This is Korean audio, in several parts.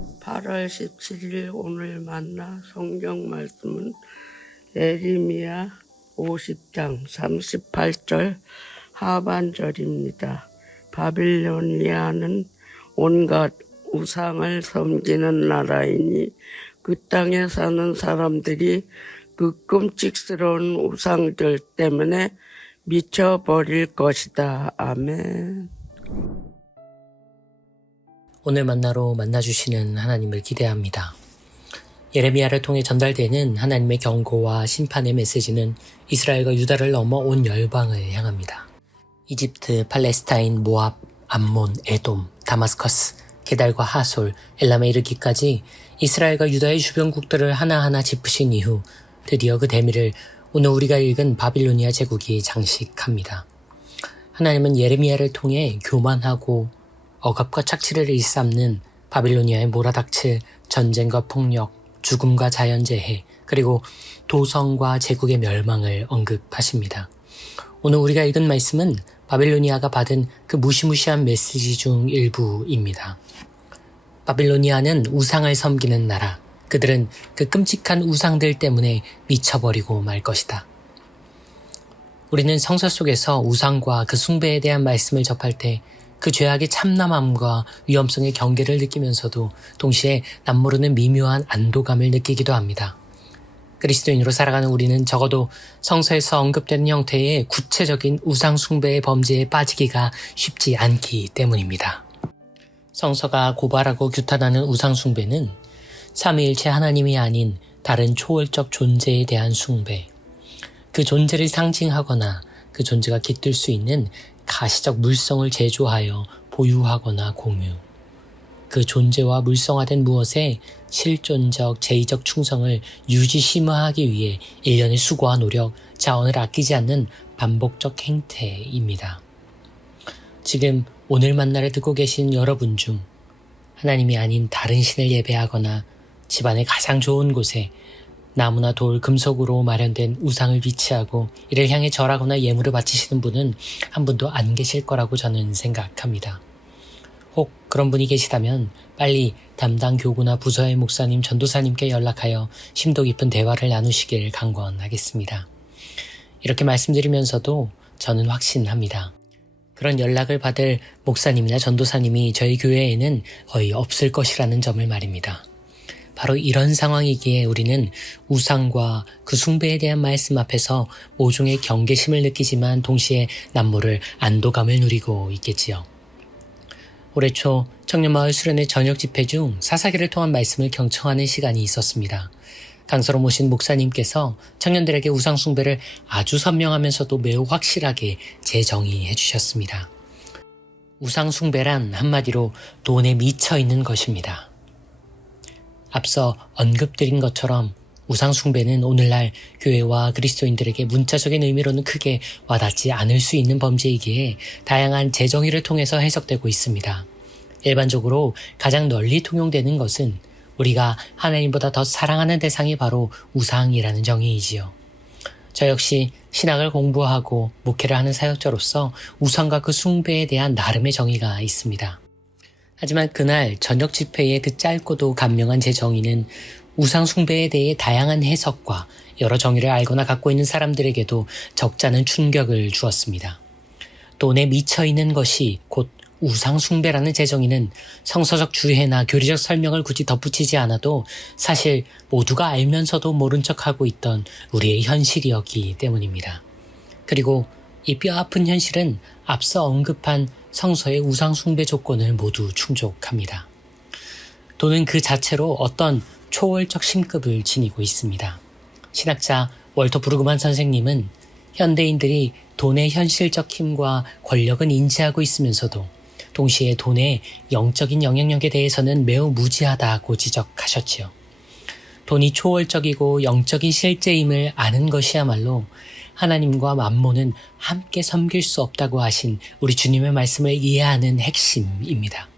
8월 17일 오늘 만나 성경 말씀은 예레미야 50장 38절 하반절입니다. 바빌로니아는 온갖 우상을 섬기는 나라이니 그 땅에 사는 사람들이 그 끔찍스러운 우상들 때문에 미쳐버릴 것이다. 아멘. 오늘 만나로 만나주시는 하나님을 기대합니다. 예레미야를 통해 전달되는 하나님의 경고와 심판의 메시지는 이스라엘과 유다를 넘어 온 열방을 향합니다. 이집트, 팔레스타인, 모압, 암몬, 에돔, 다마스커스, 게달과 하솔, 엘람에 이르기까지 이스라엘과 유다의 주변국들을 하나하나 짚으신 이후 드디어 그 대미를 오늘 우리가 읽은 바빌로니아 제국이 장식합니다. 하나님은 예레미야를 통해 교만하고 억압과 착취를 일삼는 바빌로니아에 몰아닥칠 전쟁과 폭력, 죽음과 자연재해, 그리고 도성과 제국의 멸망을 언급하십니다. 오늘 우리가 읽은 말씀은 바빌로니아가 받은 그 무시무시한 메시지 중 일부입니다. 바빌로니아는 우상을 섬기는 나라, 그들은 그 끔찍한 우상들 때문에 미쳐버리고 말 것이다. 우리는 성서 속에서 우상과 그 숭배에 대한 말씀을 접할 때 그 죄악의 참남함과 위험성의 경계를 느끼면서도 동시에 남모르는 미묘한 안도감을 느끼기도 합니다. 그리스도인으로 살아가는 우리는 적어도 성서에서 언급되는 형태의 구체적인 우상 숭배의 범죄에 빠지기가 쉽지 않기 때문입니다. 성서가 고발하고 규탄하는 우상 숭배는 삼위일체 하나님이 아닌 다른 초월적 존재에 대한 숭배, 그 존재를 상징하거나 그 존재가 깃들 수 있는 가시적 물성을 제조하여 보유하거나 공유, 그 존재와 물성화된 무엇에 실존적, 제의적 충성을 유지심화하기 위해 일련의 수고와 노력, 자원을 아끼지 않는 반복적 행태입니다. 지금 오늘 만나를 듣고 계신 여러분 중 하나님이 아닌 다른 신을 예배하거나 집안의 가장 좋은 곳에 나무나 돌, 금속으로 마련된 우상을 비치하고 이를 향해 절하거나 예물을 바치시는 분은 한 분도 안 계실 거라고 저는 생각합니다. 혹 그런 분이 계시다면 빨리 담당 교구나 부서의 목사님, 전도사님께 연락하여 심도 깊은 대화를 나누시길 강권하겠습니다. 이렇게 말씀드리면서도 저는 확신합니다. 그런 연락을 받을 목사님이나 전도사님이 저희 교회에는 거의 없을 것이라는 점을 말입니다. 바로 이런 상황이기에 우리는 우상과 그 숭배에 대한 말씀 앞에서 모종의 경계심을 느끼지만 동시에 남모를 안도감을 누리고 있겠지요. 올해 초 청년마을 수련회 저녁 집회 중 사사기를 통한 말씀을 경청하는 시간이 있었습니다. 강서로 모신 목사님께서 청년들에게 우상 숭배를 아주 선명하면서도 매우 확실하게 재정의해 주셨습니다. 우상 숭배란 한마디로 돈에 미쳐 있는 것입니다. 앞서 언급드린 것처럼 우상 숭배는 오늘날 교회와 그리스도인들에게 문자적인 의미로는 크게 와닿지 않을 수 있는 범죄이기에 다양한 재정의를 통해서 해석되고 있습니다. 일반적으로 가장 널리 통용되는 것은 우리가 하나님보다 더 사랑하는 대상이 바로 우상이라는 정의이지요. 저 역시 신학을 공부하고 목회를 하는 사역자로서 우상과 그 숭배에 대한 나름의 정의가 있습니다. 하지만 그날 저녁 집회의 그 짧고도 간명한 제 정의는 우상 숭배에 대해 다양한 해석과 여러 정의를 알거나 갖고 있는 사람들에게도 적잖은 충격을 주었습니다. 돈에 미쳐있는 것이 곧 우상 숭배라는 제 정의는 성서적 주해나 교리적 설명을 굳이 덧붙이지 않아도 사실 모두가 알면서도 모른 척하고 있던 우리의 현실이었기 때문입니다. 그리고 이 뼈아픈 현실은 앞서 언급한 성서의 우상 숭배 조건을 모두 충족합니다. 돈은 그 자체로 어떤 초월적 심급을 지니고 있습니다. 신학자 월터 브루그만 선생님은 현대인들이 돈의 현실적 힘과 권력은 인지하고 있으면서도 동시에 돈의 영적인 영향력에 대해서는 매우 무지하다고 지적하셨지요. 돈이 초월적이고 영적인 실제임을 아는 것이야말로 하나님과 만몬은 함께 섬길 수 없다고 하신 우리 주님의 말씀을 이해하는 핵심입니다.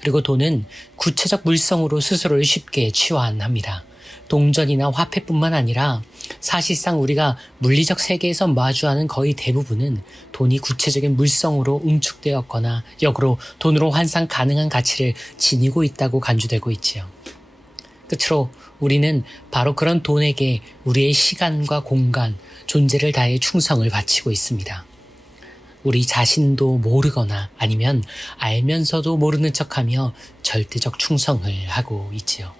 그리고 돈은 구체적 물성으로 스스로를 쉽게 치환합니다. 동전이나 화폐뿐만 아니라 사실상 우리가 물리적 세계에서 마주하는 거의 대부분은 돈이 구체적인 물성으로 응축되었거나 역으로 돈으로 환산 가능한 가치를 지니고 있다고 간주되고 있지요. 끝으로 우리는 바로 그런 돈에게 우리의 시간과 공간, 존재를 다해 충성을 바치고 있습니다. 우리 자신도 모르거나 아니면 알면서도 모르는 척하며 절대적 충성을 하고 있지요.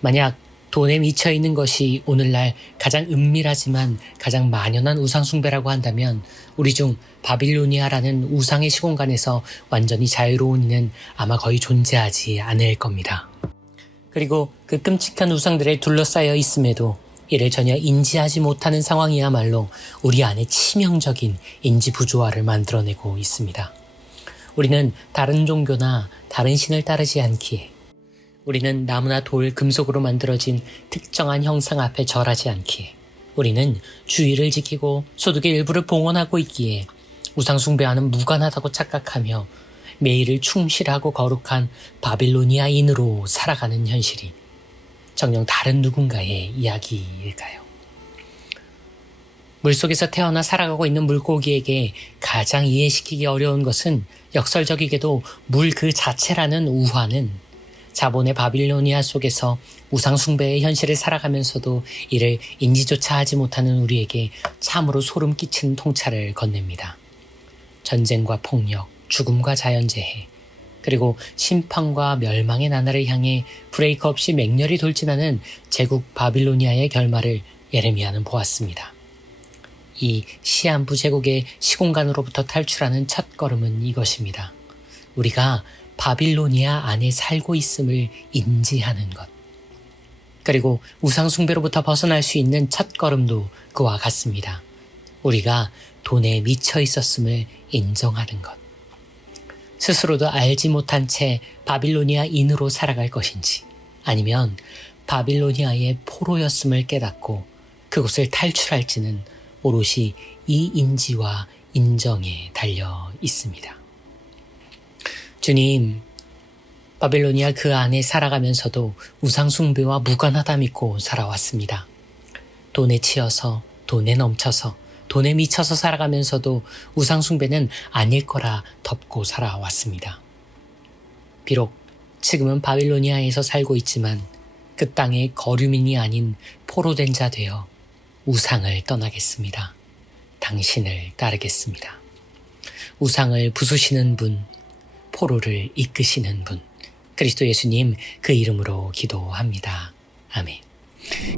만약 돈에 미쳐있는 것이 오늘날 가장 은밀하지만 가장 만연한 우상숭배라고 한다면 우리 중 바빌로니아라는 우상의 시공간에서 완전히 자유로운 이는 아마 거의 존재하지 않을 겁니다. 그리고 그 끔찍한 우상들에 둘러싸여 있음에도 이를 전혀 인지하지 못하는 상황이야말로 우리 안에 치명적인 인지 부조화를 만들어내고 있습니다. 우리는 다른 종교나 다른 신을 따르지 않기에, 우리는 나무나 돌, 금속으로 만들어진 특정한 형상 앞에 절하지 않기에, 우리는 주의를 지키고 소득의 일부를 봉헌하고 있기에 우상 숭배와는 무관하다고 착각하며 매일을 충실하고 거룩한 바빌로니아인으로 살아가는 현실이 정녕 다른 누군가의 이야기일까요? 물속에서 태어나 살아가고 있는 물고기에게 가장 이해시키기 어려운 것은 역설적이게도 물 그 자체라는 우화는 자본의 바빌로니아 속에서 우상 숭배의 현실을 살아가면서도 이를 인지조차 하지 못하는 우리에게 참으로 소름 끼치는 통찰을 건넵니다. 전쟁과 폭력, 죽음과 자연재해, 그리고 심판과 멸망의 나날을 향해 브레이크 없이 맹렬히 돌진하는 제국 바빌로니아의 결말을 예레미야는 보았습니다. 이 시한부 제국의 시공간으로부터 탈출하는 첫걸음은 이것입니다. 우리가 바빌로니아 안에 살고 있음을 인지하는 것. 그리고 우상 숭배로부터 벗어날 수 있는 첫걸음도 그와 같습니다. 우리가 돈에 미쳐 있었음을 인정하는 것. 스스로도 알지 못한 채 바빌로니아인으로 살아갈 것인지, 아니면 바빌로니아의 포로였음을 깨닫고 그곳을 탈출할지는 오롯이 이 인지와 인정에 달려 있습니다. 주님, 바빌로니아 그 안에 살아가면서도 우상 숭배와 무관하다 믿고 살아왔습니다. 돈에 치여서, 돈에 넘쳐서, 돈에 미쳐서 살아가면서도 우상 숭배는 아닐 거라 덮고 살아왔습니다. 비록 지금은 바빌로니아에서 살고 있지만 그 땅의 거류민이 아닌 포로된 자 되어 우상을 떠나겠습니다. 당신을 따르겠습니다. 우상을 부수시는 분, 포로를 이끄시는 분, 그리스도 예수님 그 이름으로 기도합니다. 아멘.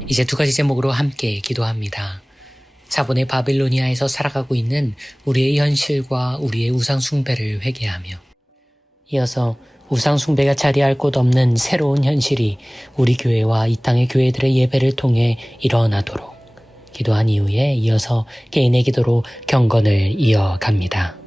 이제 두 가지 제목으로 함께 기도합니다. 자본의 바빌로니아에서 살아가고 있는 우리의 현실과 우리의 우상 숭배를 회개하며, 이어서 우상 숭배가 자리할 곳 없는 새로운 현실이 우리 교회와 이 땅의 교회들의 예배를 통해 일어나도록 기도한 이후에 이어서 개인의 기도로 경건을 이어갑니다.